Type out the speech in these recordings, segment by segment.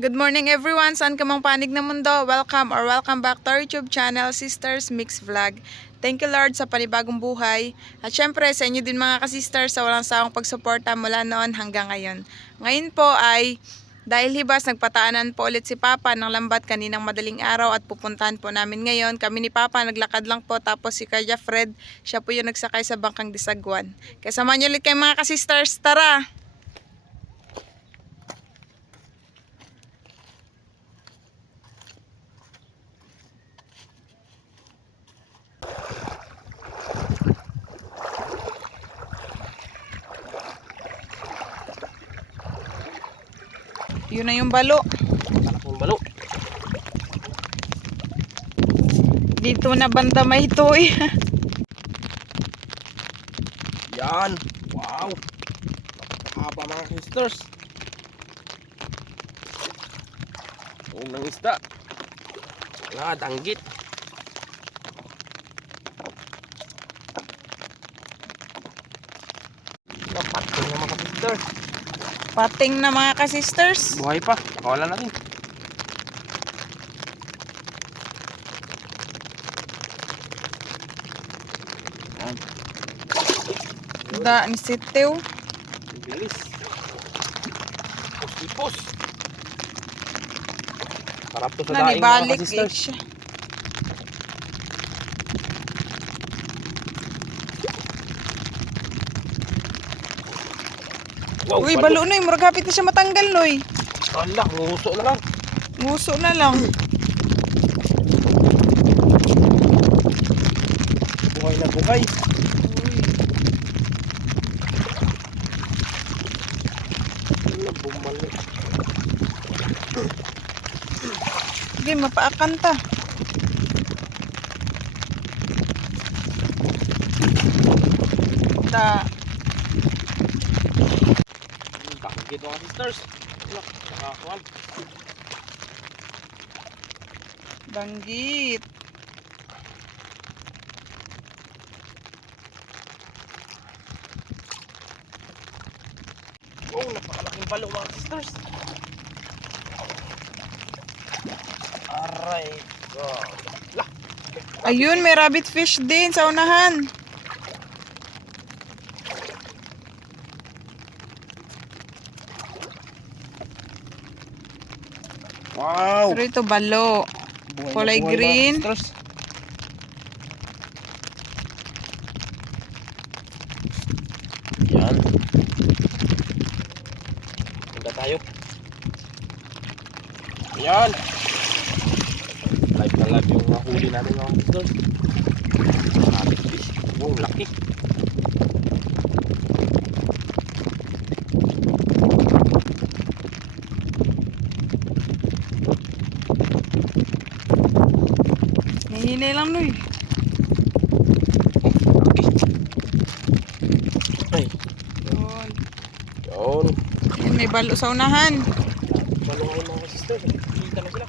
Good morning everyone! Saan ka mang panig ng mundo? Welcome back to our YouTube channel, Sisters Mix Vlog. Thank you Lord sa panibagong buhay. At syempre sa inyo din mga ka-sisters sa walang sawang pagsuporta mula noon hanggang ngayon. Ngayon po ay dahil hibas nagpataanan po ulit si Papa ng lambat kaninang madaling araw at pupuntahan po namin ngayon. Kami ni Papa naglakad lang po tapos si Kuya Fred, siya po yung nagsakay sa bangkang Disagwan. Kasama niyo ulit kayo mga ka-sisters, tara! Yun na yung balo. Malaking balo. Dito na banda may itoy. Yan. Wow. Napakahaba mga sisters. Unang isda. Wala, danggit. Napatin na mga sisters. Pating na mga ka-sisters. Buhay pa. Nakawala na rin. Yan. Da ni sitiw. Ang bilis. Ipos. Sarap to sa daing mga Nanibalik sisters. siya. Wow, Uy, balo noy, murag hapit na siya matanggal noy. Ala, nguso na lang. Nguso na lang. Buhay na buhay. Ala, bumalik. Sige, mapaakan ta. Da. Bakit mga sisters? Ala, nakakuan. Banggit. Wow, napakalaking balo mga sisters. Aray ko. Lah. Ayun, may rabbit fish din sa unahan. Wow. Pero ito balo. Buhay na Kulay buhay, green. mga sisters. Yan. Punta tayo. Yan. Live na live yung huli natin mga sisters. Rabbit fish. Wow, laki. Nahinay lang noy. Laki. Ay, Yun. yun. Yan, may balo sa unahan. Balungan mga sisters. Kita na sila.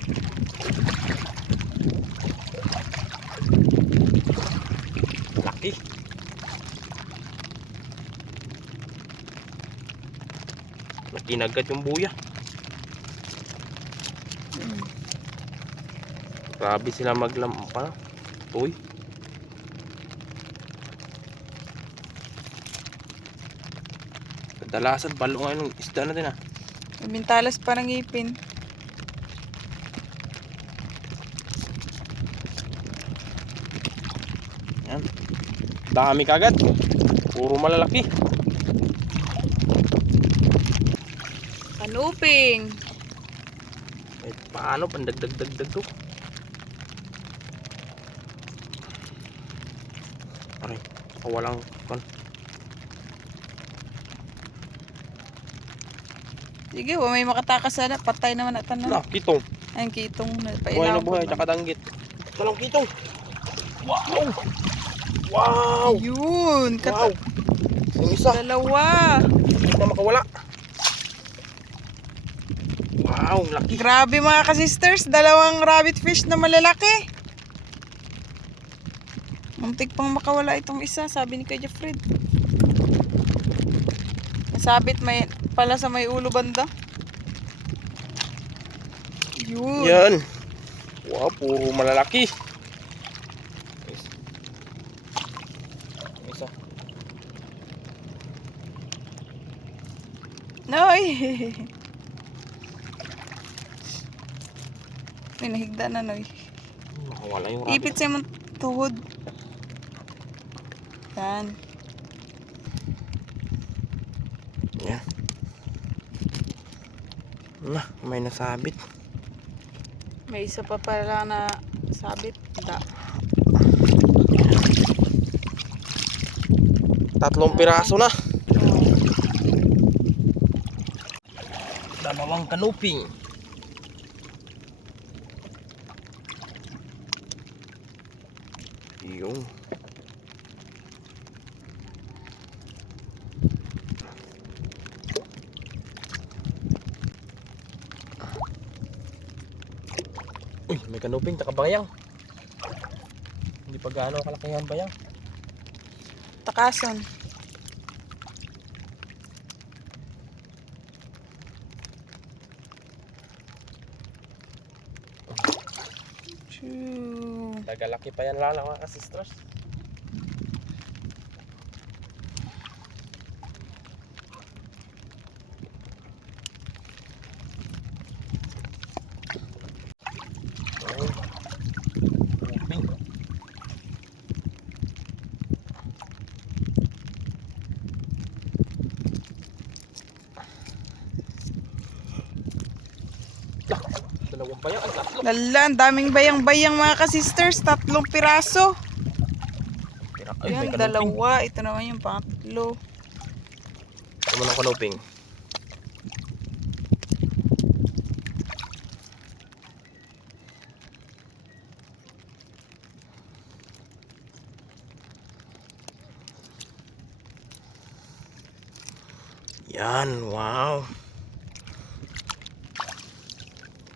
Laki. Nakinagat yung buya. Grabe sila maglampa. Uy. Kadalasan balungan ng isda natin ah. May mintalas pa ng ngipin. Yan. Dami kagad. Puro malalaki. Kanuping. Eh, paano pandagdag-dagdag to? Aray, walang kon. Sige, may makatakas sana. Patay naman at tanong. Na, kitong. Ayun, kitong. Buhay na buhay, tsaka danggit. Talong kitong. Wow! Wow! Yun. Wow! Yung isa, Dalawa. hindi na makawala. Wow, laki. Grabe mga ka-sisters. Dalawang rabbit fish na malalaki. Muntik pang makawala itong isa. Sabi ni Kuya Fred. Nasabit may pala sa may ulo banda. Yun. Yan. Wow, puro malalaki. Yes. Isa. Noy. May nahigda na, Noy. Nakawala yung rabbit. Ipit sa mong tuhod. Yan. Yan. May nasabit. May isa pa pala na sabit. Da. 3 piraso na. Oh. 2 kanuping. Yung. Uy, may kanuping, taka bayang. Hindi pa gaano kalakihan bayang. Takason. Choo. Nagalaki pa yan lala mga kasisters. Dalawang bayang, ang 3. Lala, ang daming bayang-bayang mga ka-sisters. 3 piraso. Ay, may Yan, kanuping. 2. Ito naman yung pangatlo. Ano ng kanuping? Yan, wow.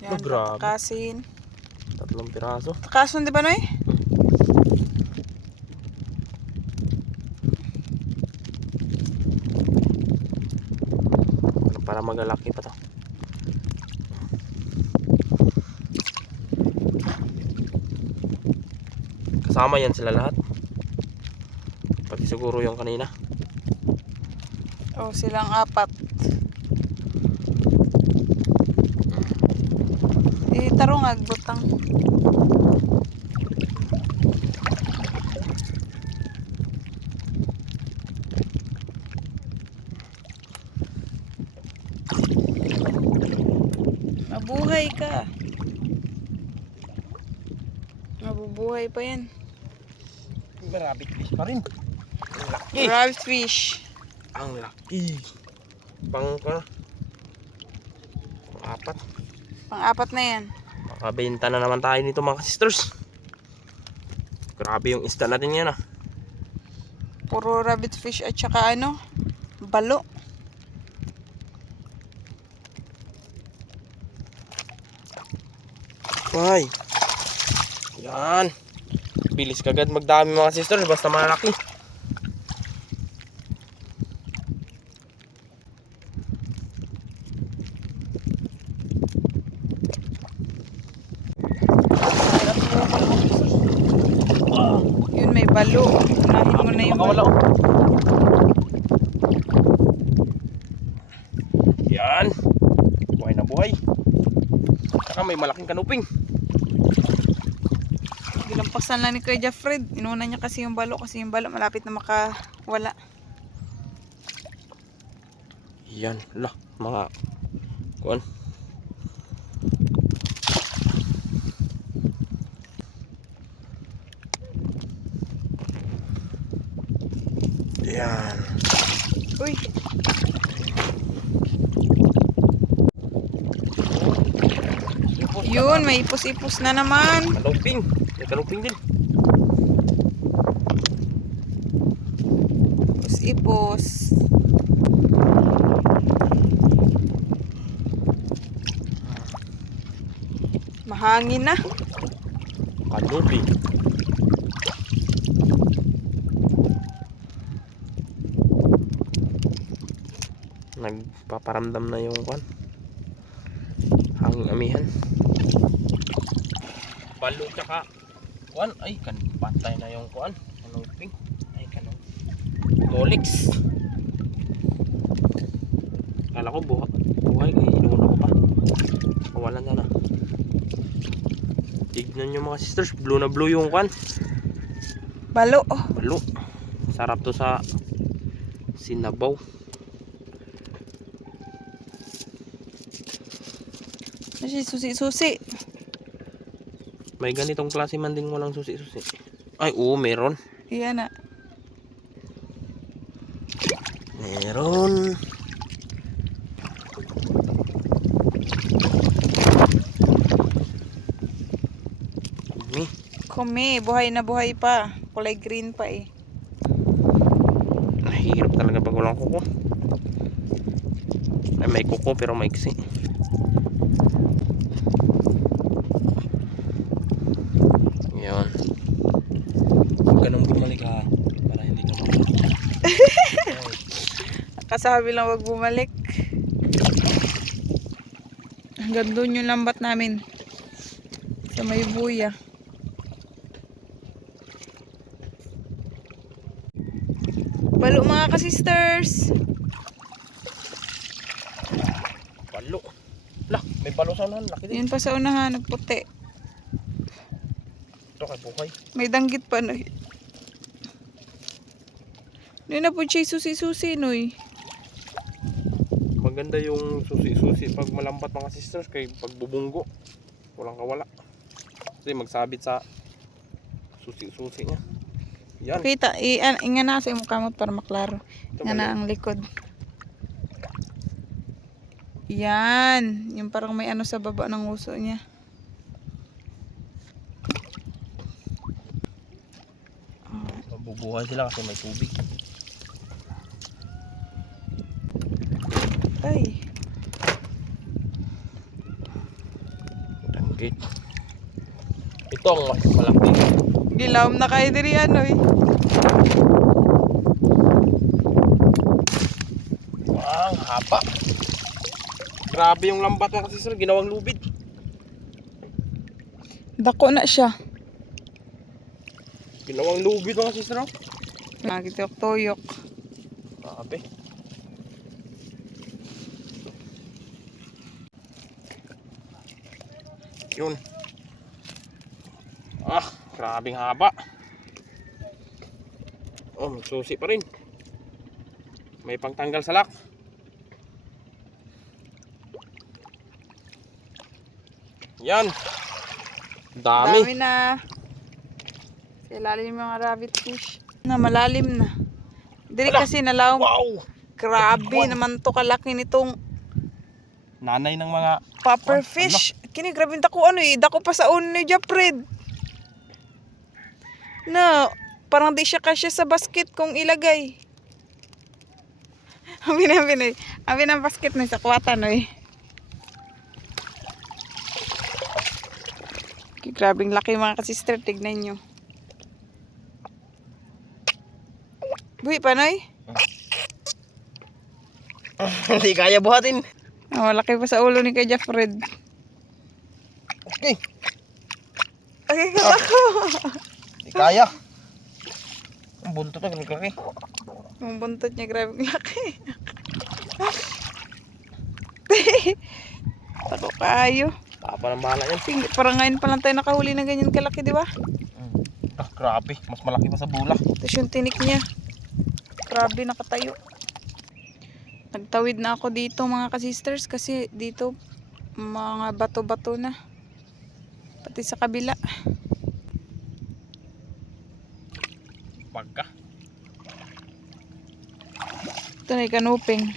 Yan, Oh, grabe. takasin. 3 piraso. Takason, di ba, Noy? Para magalaki pa to. Kasama yan sila lahat. Pati siguro yung kanina. O, silang 4. Tarungag, butang. Mabuhay ka. Mabubuhay pa yan. May rabbit fish pa rin. Ang laki. Rabbit fish. Ang laki. Pang 4. Pang-4 na yan. Makabenta na naman tayo nito mga sisters. Grabe yung isda natin yan ah. Puro rabbit fish at saka ano, balo. Ay. Yan. Bilis kagad magdami mga sisters basta malaki. Yun, may balo. Unahin mo na yung Makawala balo. oh. Yan. Buhay na buhay. Saka may malaking kanuping. Gilampasan lang ni Kuya Jeffred. Inuna niya kasi yung balo malapit na makawala. Yan. Lah. Mga kuan. Yan. Uy, yun, may ipos-ipos na naman. Kanuping. May kanuping din. Ipos-ipos. Mahangin na. Kanuping. Nagpaparamdam na yung kwan. aming amihan. Balo tsaka kuan. Ay, patay na yung kuan. Anong ping? Ay, kanong Molix. Kala ko buhay kaya inuuna ko pa. Kawalan na na. Tignan nyo mga sisters, blue na blue yung kuan. Balo. Balo. Sarap to sa sinabaw. Kasi susi-susi. May ganitong klase man din walang susi-susi. Ay, oo, meron. Iyan na. Meron. Kumi, buhay na buhay pa. Kulay green pa eh. Mahirap talaga pag walang kuko. Ay, may kuko pero maiksi. Yan. Huwag ka nang bumalik ha. Para hindi ka mabalik. Kasabi lang wag bumalik. Hanggang doon yung lambat namin. Sa may buya. Balo mga ka-sisters. Balo. Lah, may balo sa unahan. Laki din. Yun pa sa unahan, nagputi. Ito kay buhay. May danggit pa no. Yun na po siya susi-susi noy. Maganda yung susi-susi pag malambat mga sisters. Kay pag bubunggo, walang kawala. Kasi magsabit sa susi-susi niya. Yan. Kita, inga na sa imong kamot para maklaro. Nga na ang likod. Yan. Yung parang may ano sa baba ng uso niya. Mabubuhay sila kasi may tubig. Ay. Tanggit. Ito ang mas malaki. Gilawm na kayo diri ano eh. Ang haba. Grabe yung lambat mga kasi sir, ginawang lubid. Dako na siya. Ginawang lubid mga sister. Nagitiok-tuyok. Grabe. Yun. Ah, grabing haba. Oh, may susi pa rin. May pangtanggal sa lak. Yan. Dami. Dami na. Sa ilalim yung mga rabbit fish. Na malalim na. Diri Ala! kasi nalaw. Wow. Grabe naman to kalaki nitong Nanay ng mga popper fish. Kini grabe dako ano eh. Dako pa sa uno ni Japred. No, parang di siya kasya sa basket kung ilagay. Amin ang basket na sa kwata no eh. Grabing laki mga kasister, tignan nyo. Buhi pa noy? hindi kaya buhatin. Oh, laki pa sa ulo ni kay Jeffred. Okay. Okay ka ako. Hindi kaya. Ang buntot na ganun. Yung buntot niya, grabe laki. Tako kayo. Tapa ng bahala yan. Sige, parang ngayon pa lang tayo nakahuli ng ganyan kalaki, di ba? Ah, grabe. Mas malaki pa sa bula. Tapos yung tinik niya. Grabe, nakatayo. Nagtawid na ako dito mga kasisters kasi dito mga bato-bato na. Pati sa kabila. Pagka. Ito na yung kanuping.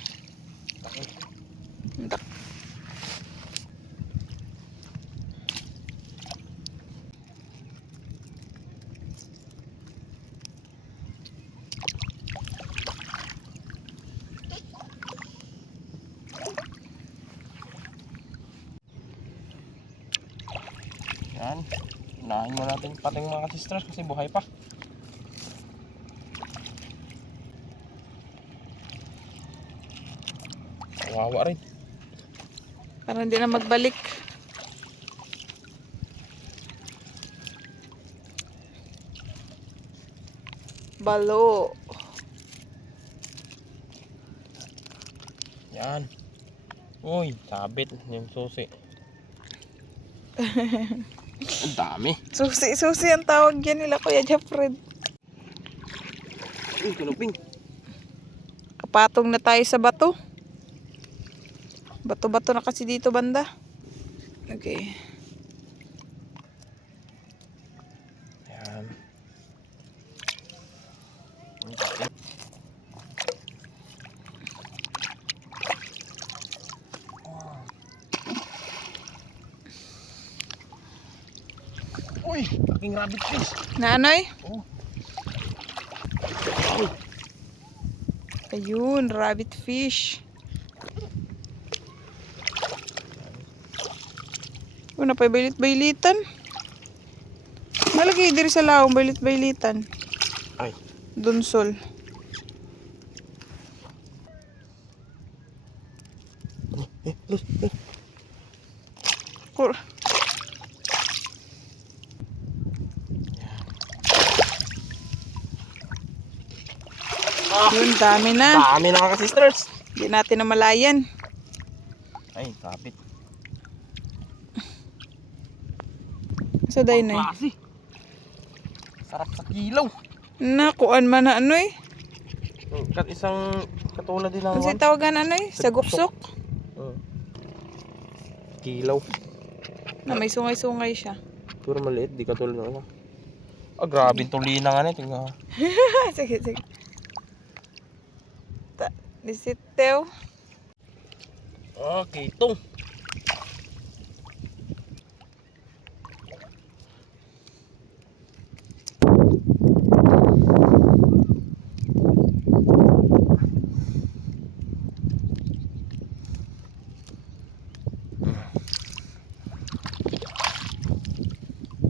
Yan. Unahin mo natin pating mga sisters kasi buhay pa. Kawawa rin. Para hindi na magbalik. Balo. Yan. Uy, sabit yung susi. Ang dami. Susi ang tawag yan nila Kuya Jeffred. Uy, kanuping. Kapatong na tayo sa bato. Bato-bato na kasi dito banda. Okay. Yan. Uy, aking rabbit fish. Na anoy? Oh. Ayun, rabbit fish. Una pa baylit-baylitan. Malagay diri sa laong baylit-baylitan. Ay. Dunsol. Kur. Yun, dami na. Dami na mga sisters. Hindi natin namalayan. Ay, sabit. Sa day na. Klase. Sarap sa kilaw. Nakuan man na ano eh. Isang katulad din ng Ano siya tawagan ano eh? Sa guksok. Kilaw. Na may sungay-sungay siya. Pero maliit, di katulad ng ano. Ah, grabe yung tulina nga na. Tingnan. Sige, sige. Disitew. Okay, ito.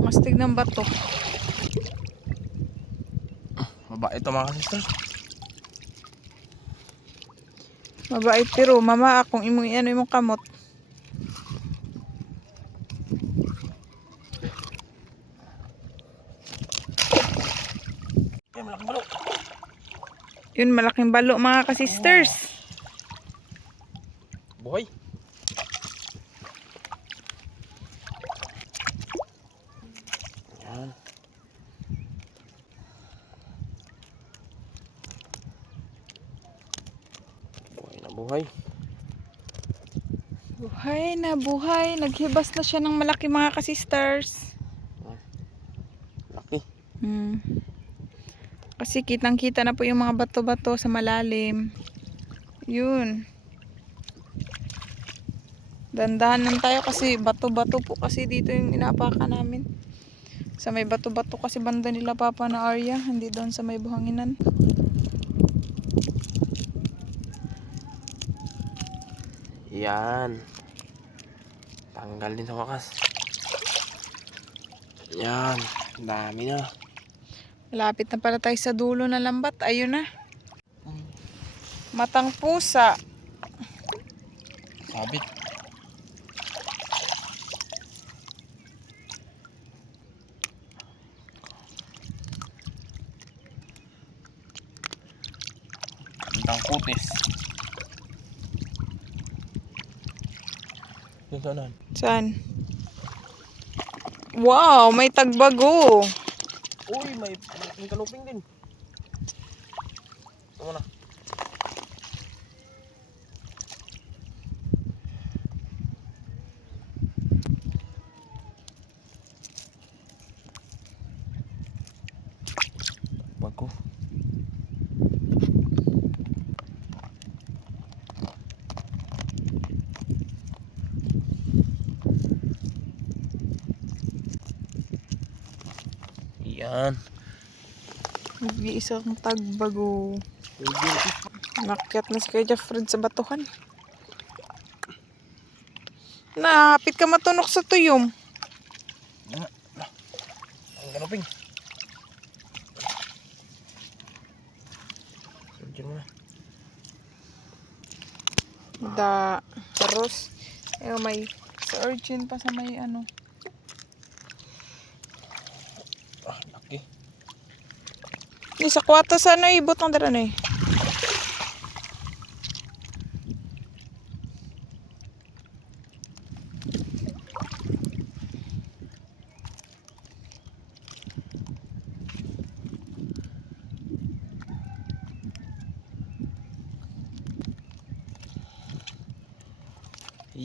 Mastig ng bato. Mabait ito mga sisters. Mabait pero mama akong imong ano imong kamot. Kaya malaking balo. Yun malaking balo mga ka-sisters. Buhay. Yan. Buhay na buhay. Buhay na buhay. Naghibas na siya ng malaki mga ka-sisters. Laki. Kasi kitang-kita na po yung mga bato-bato sa malalim. Yun. Dandahan lang tayo kasi bato-bato po kasi dito yung inapakan namin. Sa may bato-bato kasi banda nila papa na area. Hindi doon sa may buhanginan. Yan. Tanggal din sa wakas. Yan. Dami na. Malapit na pala tayo sa dulo na lambat. Ayun na. Matang pusa. Sabit. Bintang putis. Doon saan? Saan? Wow, may tagbago. Uy, may kaluping din. Tama na. Bago. Yan. Nag-iisang tagbago. Nakyat na si Kuya Jeffred sa batuhan. Napit ka matunok sa tuyom. Ang kanuping. Diyan mo na. Da, terus May sa urchin pa sa may ano. Ah, laki. Ni sa kwarta sa ano ibot ng dara na eh.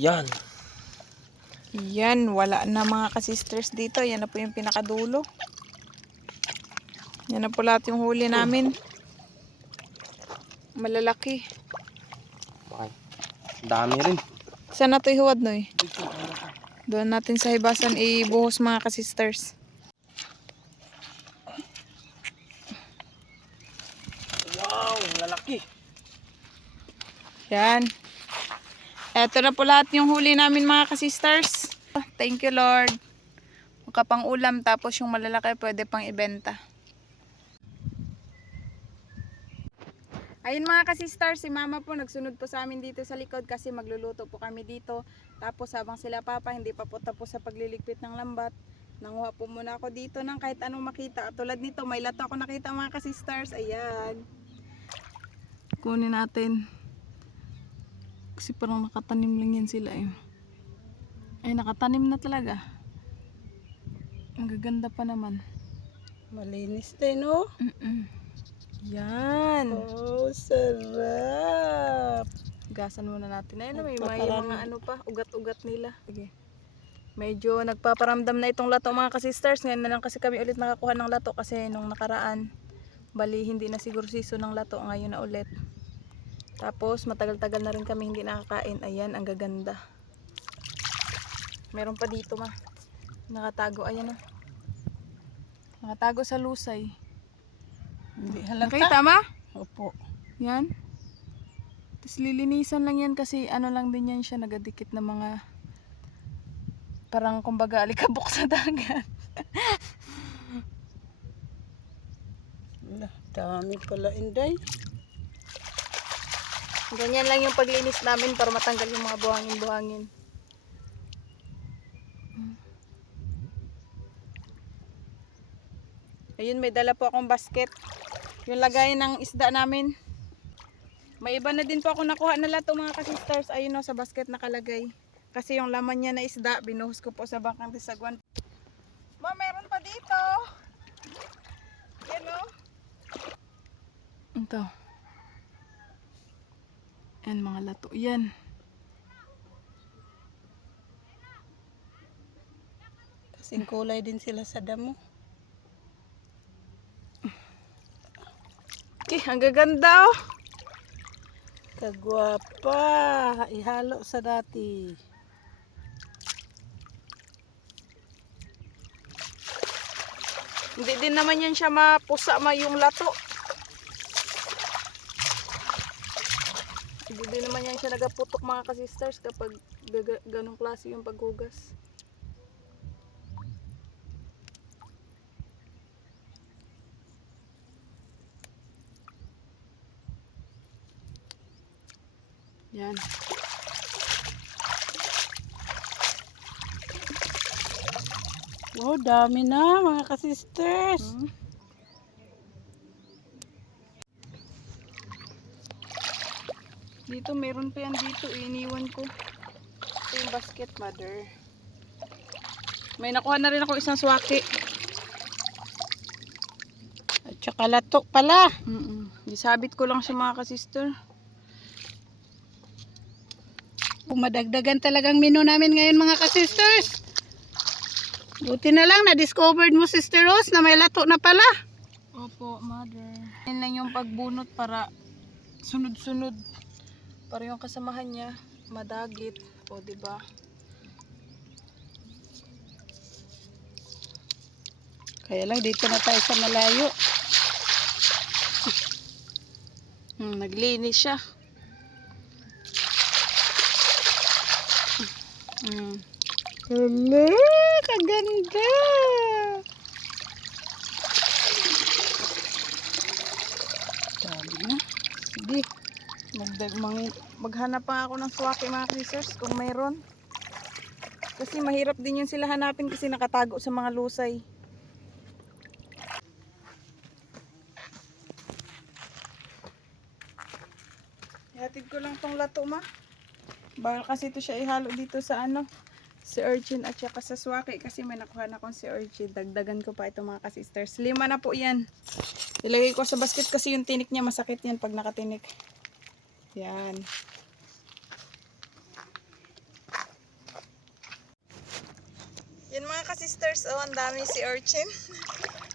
Yan. Yan, wala na mga kasisters dito. Yan na po yung pinakadulo. Yan na po lahat yung huli namin. Malalaki. Okay. Dami rin. Saan na ito ihuwad, Noy? Doon natin sa hibasan ibuhos mga kasisters. Wow, lalaki. Yan. Eto na po lahat yung huli namin mga kasisters. Thank you Lord. Makapang ulam tapos yung malalaki pwede pang ibenta. Ayun mga kasisters, si mama po nagsunod po sa amin dito sa likod kasi magluluto po kami dito. Tapos habang sila papa hindi pa po tapos sa pagliligpit ng lambat, nanguha po muna ako dito ng kahit anong makita. Tulad nito, may lato ako nakita mga kasisters. Ayan. Kunin natin. Kasi parang nakatanim lang yan sila eh. Ay, nakatanim na talaga. Ang gaganda pa naman. Malinis din, no? Yan. Oh, sarap. Gasan muna natin. Ayun, may Nagpaparami. mga ano pa, ugat-ugat nila. Sige. Medyo nagpaparamdam na itong lato mga kasisters. Ngayon na lang kasi kami ulit nakakuha ng lato kasi nung nakaraan, bali hindi na siguro season ng lato, ngayon na ulit. Tapos matagal-tagal na rin kami hindi nakakain. Ayan, ang gaganda. Meron pa dito ma. Nakatago, ayan o. Nakatago sa lusay. Hindi halata. Nakita ma? Opo. Yan. Tapos lilinisan lang yan kasi ano lang din yan siya, nagadikit na mga parang kumbaga alikabok sa dagat. Wala, dami pala, Inday. Ganyan lang yung paglinis namin para matanggal yung mga buhangin-buhangin. Ayun, may dala po akong basket. Yung lagayan ng isda namin. May iba na din po ako nakuha na lato mga kasisters. Ayun o, sa basket nakalagay. Kasi yung laman niya na isda, binuhos ko po sa bangkang tisagwan. Ma, meron pa dito. Yan o. Ito. Yan mga lato. Yan. Kasing kulay din sila sa damo. Okay, ang gaganda oh. Kagwapa. Ihalo sa dati. Hindi din naman yan siya mapusa yung lato. Hindi din naman yan siya nagaputok mga kasisters kapag ganong klase yung paghugas. Yan. Wow, dami na mga kasisters. Dito meron pa yan dito. Iniwan ko. Ito yung basket mother. May nakuha na rin ako isang swaki. At saka lato pala. Isabit ko lang siya mga kasister. Pumadagdagan talagang menu namin ngayon mga kasisters. Buti na lang na-discovered mo, Sister Rose, na may lato na pala. Opo, mother. Yan lang yung pagbunot para sunod-sunod. Para yung kasamahan niya madagit. O, diba? Kaya lang dito na tayo sa malayo. Naglinis siya. Hala, kaganda. Dami na. Sige. Maghanap pa ako ng swaki mga sisters kung mayroon. Kasi mahirap din yun sila hanapin kasi nakatago sa mga lusay. Ihatid ko lang tong lato ma. Bawal kasi ito siya ihalo dito sa ano, si urchin at saka sa swaki kasi may nakuha na akong si urchin. Dagdagan ko pa ito mga ka-sisters. 5 na po yan. Ilagay ko sa basket kasi yung tinik niya masakit yan pag nakatinik. Yan. Yan mga ka-sisters, oh, ang dami si urchin.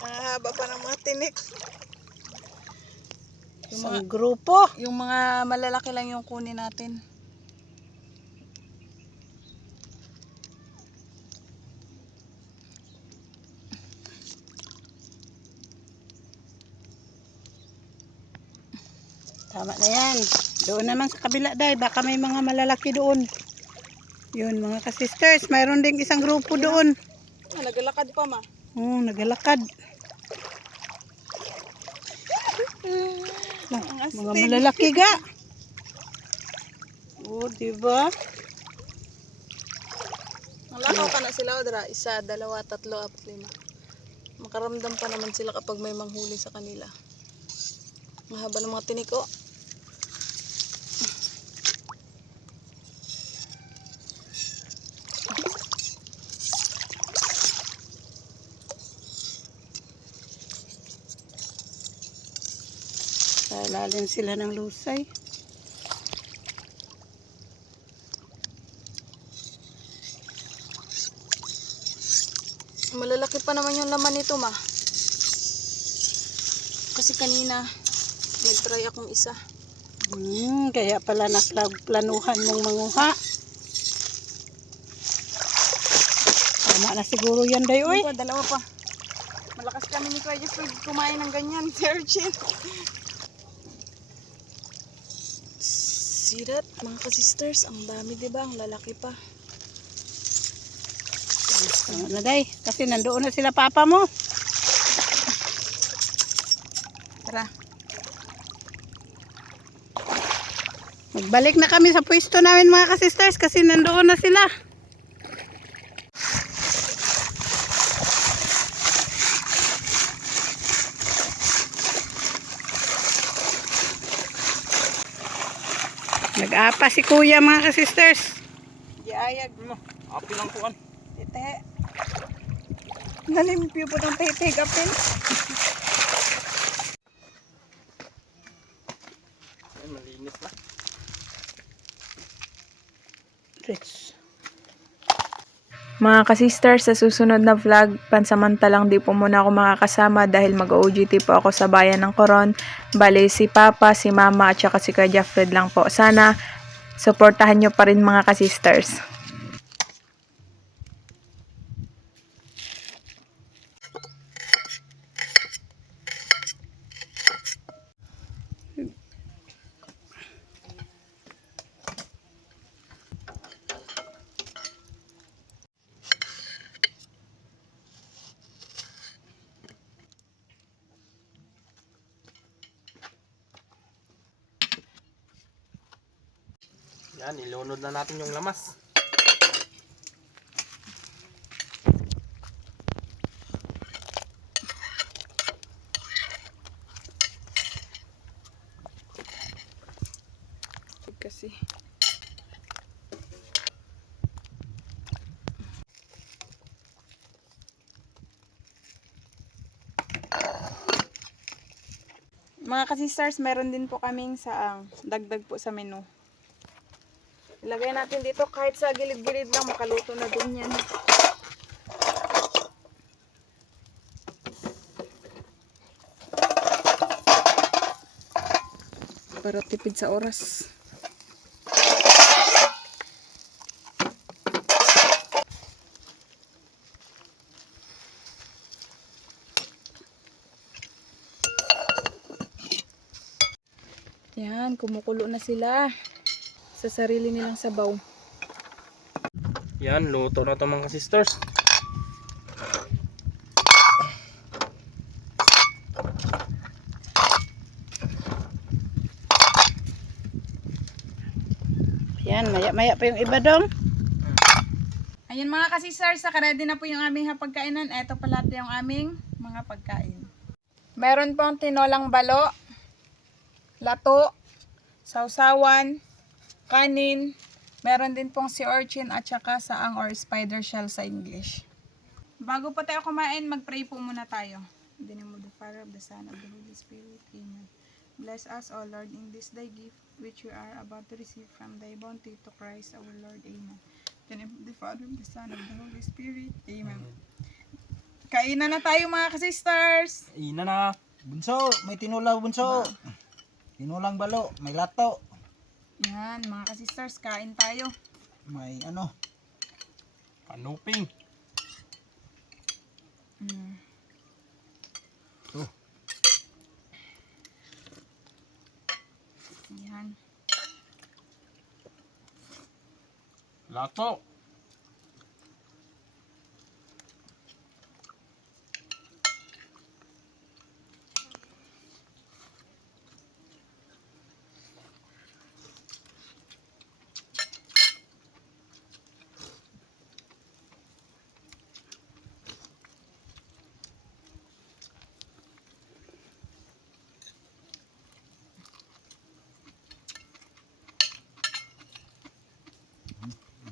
Ang haba pa ng mga tinik. Isang grupo. Yung mga malalaki lang yung kunin natin. Tama na yan. Doon naman sa kabila day, baka may mga malalaki doon. Yun mga ka-sisters, mayroon ding isang grupo doon. Oh, naglalakad pa ma. Oh, nagalakad. Ang Mga astig. malalaki ga. Oh, diba? Malakaw ka na sila, Odra. 1, 2, 3, 4, 5. Makaramdam pa naman sila kapag may manghuli sa kanila. Mahaba ng mga tinik, oh. Lalim sila ng lusay. Malalaki pa naman yung laman nito, ma. Kasi kanina, nag-try akong isa. Kaya pala naplanuhan mong manguha. Tama na siguro yan day, oy. Ito, 2 pa. Malakas kami ni Kuya Jeffrey kumain ng ganyan, si urchin. See that, mga ka-sisters? Ang dami, diba? Ang lalaki pa. Tama na day, kasi nandoon na sila papa mo. Tara. Magbalik na kami sa pwesto namin mga ka-sisters kasi nandoon na sila. Nag-apa si kuya mga ka-sisters. Giayag. Api lang po an. Tete. Nalimpyo po itong tete kapin. Ay, malinis na. Rich. Mga ka-sisters, sa susunod na vlog, pansamantalang di po muna ako makakasama dahil mag-OJT po ako sa bayan ng Coron. Bale, si Papa, si Mama, at saka si Kuya Jeffred lang po. Sana, supportahan nyo pa rin mga ka-sisters. Yan, ilunod na natin yung lamas. Kasi mga ka-sisters, meron din po kaming saang dagdag po sa menu. Ilagay natin dito kahit sa gilid-gilid lang, makaluto na din yan. Para tipid sa oras. Yan, kumukulo na sila sa sarili nilang sabaw. Yan, luto na ito mga sisters. Yan, maya-maya pa yung iba dong. Ayun mga ka-sisters, ready na po yung aming hapagkainan. Eto pala yung aming mga pagkain. Meron pong tinolang balo, lato, sausawan, kanin, meron din pong sea urchin at saka saang or spider shell sa English. Bago pa tayo kumain, mag-pray po muna tayo. In the name of the Father, of the Son, of the Holy Spirit. Amen. Bless us, O Lord, in this thy gift, which we are about to receive from thy bounty to Christ our Lord. Amen. In the name of the Father, of the Son, of the Holy Spirit. Amen. Kainan na tayo mga ka-sisters. Ina na. Bunso, may tinulaw bunso. Tinulang balo, may lato. Yan, mga ka-sisters, kain tayo. May ano, Kanuping. Mm. to. Yan. Lato.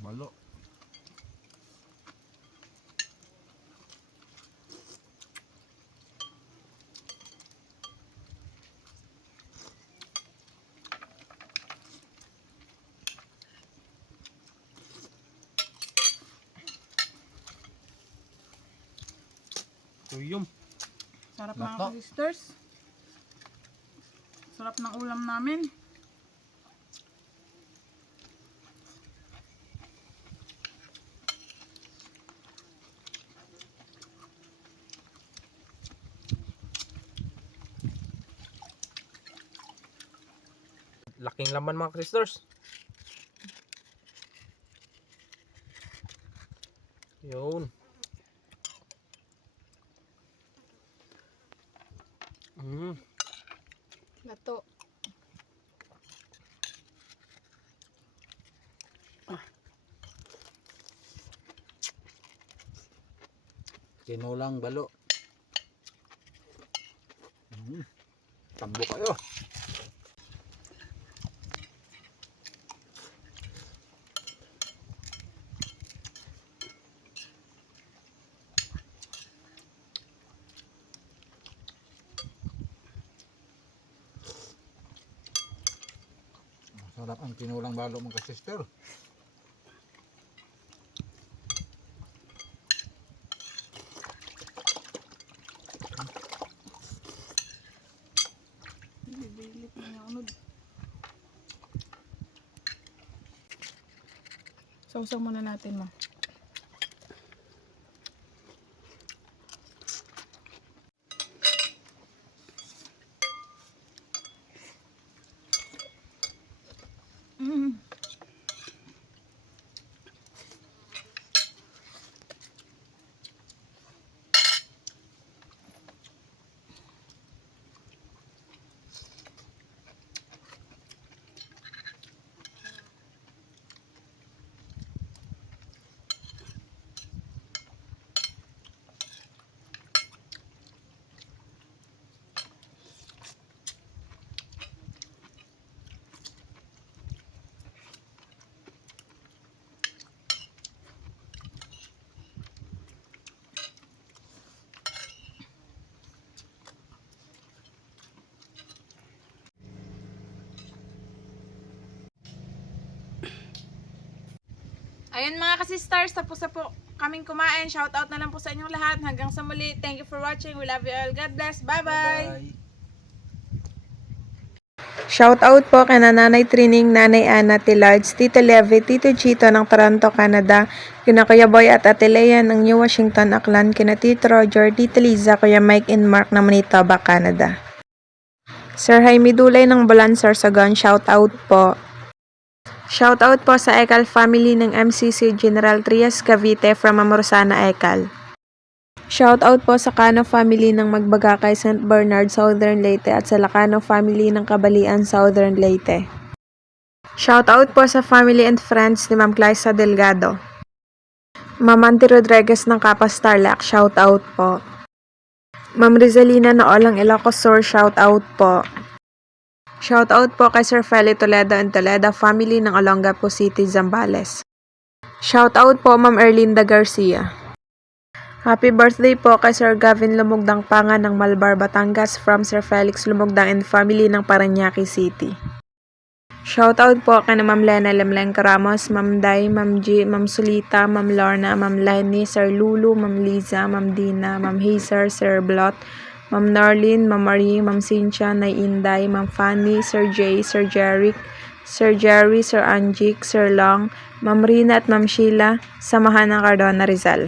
Balo. Tuyom. Sarap mga Lato. ka-sisters. Sarap ng ulam namin. Laking laman mga sisters. Yun. Lato. Tinulang balo. Tambo kayo. Sarap ang tinulang balo mga sister. Bilit na yung unod. Sausaw muna natin mo. Mm. Ayun mga ka-sisters, tapos na po kaming kumain. Shoutout na lang po sa inyong lahat. Hanggang sa muli. Thank you for watching. We love you all. God bless. Bye-bye. Shoutout po kay Nanay Trining, Nanay Ana, Tilards, Tito Leve, Tito Chito ng Toronto, Canada, kina Kuya Boy at Ate Lea ng New Washington, Auckland, kina Tito Roger, Tito Liza, Kuya Mike and Mark ng Manitoba, Canada. Sir Jaime Dulay ng Bulan, Sorsogon, shoutout po. Shoutout po sa Ekal family ng MCC General Trias Cavite from Amorosana, Ekal. Shoutout po sa Cano family ng Magbagakay, St. Bernard, Southern Leyte at sa Lacano family ng Kabalian, Southern Leyte. Shoutout po sa family and friends ni Ma'am Clarissa Delgado. Ma'am Auntie Rodriguez ng Kapas Tarlac, shout out po. Ma'am Rizalina na Olang Ilocosur, shout out po. Shout out po kay Sir Feli Toledo and Toledo family ng Olongapo City, Zambales. Shout out po Ma'am Erlinda Garcia. Happy birthday po kay Sir Gavin Lumugdang Panga ng Malbar, Batangas from Sir Felix Lumugdang and family ng Parañaque City. Shout out po kay Ma'am Lena Lemleng Ramos, Ma'am Day, Ma'am G, Ma'am Sulita, Ma'am Lorna, Ma'am Lenny, Sir Lulu, Ma'am Liza, Ma'am Dina, Ma'am Hazer, Sir Blot, Ma'am Norlin, Ma'am Marie, Ma'am Cynthia, Nay Inday, Ma'am Fanny, Sir Jay, Sir Jeric, Sir Jerry, Sir Anjik, Sir Long, Ma'am Rina at Ma'am Sheila, samahan ng Cardona Rizal.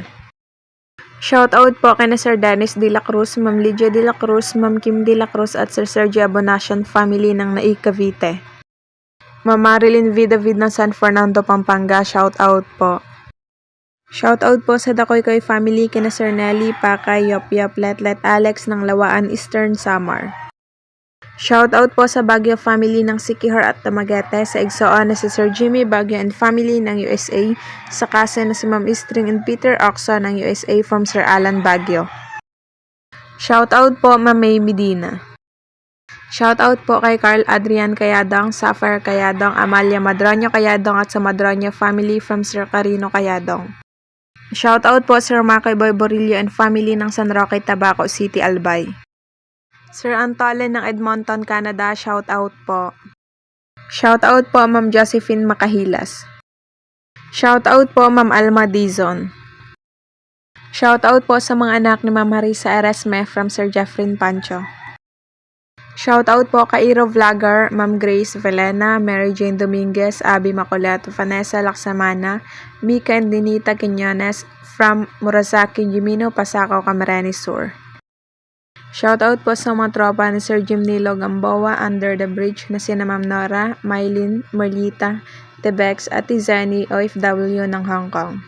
Shout out po kay na Sir Dennis De La Cruz, Ma'am Lydia De La Cruz, Ma'am Kim De La Cruz at Sir Sergio Abonacion family ng Naik Cavite. Ma'am Marilyn V. David ng San Fernando, Pampanga, shout out po. Shout out po sa Dakoy-Koy family kina Sir Nelly, Pakay, Yop Yop, Letlet, Alex ng Lawaan, Eastern Samar. Shout out po sa Baguio family ng Sikihor at Tamagete, sa Igsoon na si Sir Jimmy Baguio and family ng USA, sa Kase na si Ma'am Istring and Peter Oxo ng USA from Sir Alan Baguio. Shout out po Ma'am May Medina. Shout out po kay Carl Adrian Kayadong, Sapphire Kayadong, Amalia Madroño Kayadong at sa Madroño family from Sir Carino Kayadong. Shout out po Sir Makoy Boy Borillo and family ng San Roque, Tabaco City, Albay. Sir Antolen ng Edmonton, Canada, shout out po. Shout out po Ma'am Josephine Makahilas. Shout out po Ma'am Alma Dizon. Shout out po sa mga anak ni Ma'am Marisa Eresme from Sir Jeffrey Pancho. Shout out po kay Iro Vlogger, Ma'am Grace Velena, Mary Jane Dominguez, Abby Macolet, Vanessa Laksamana, Mika and Dinita Quinones from Murasaki, Jimino, Pasakaw, Camarines Sur. Shout out po sa mga tropa ni Sir Jim Nilo Gamboa under the bridge na sina Ma'am Nora, Mylene, Merlita, Tebex at Tizani, OFW ng Hong Kong.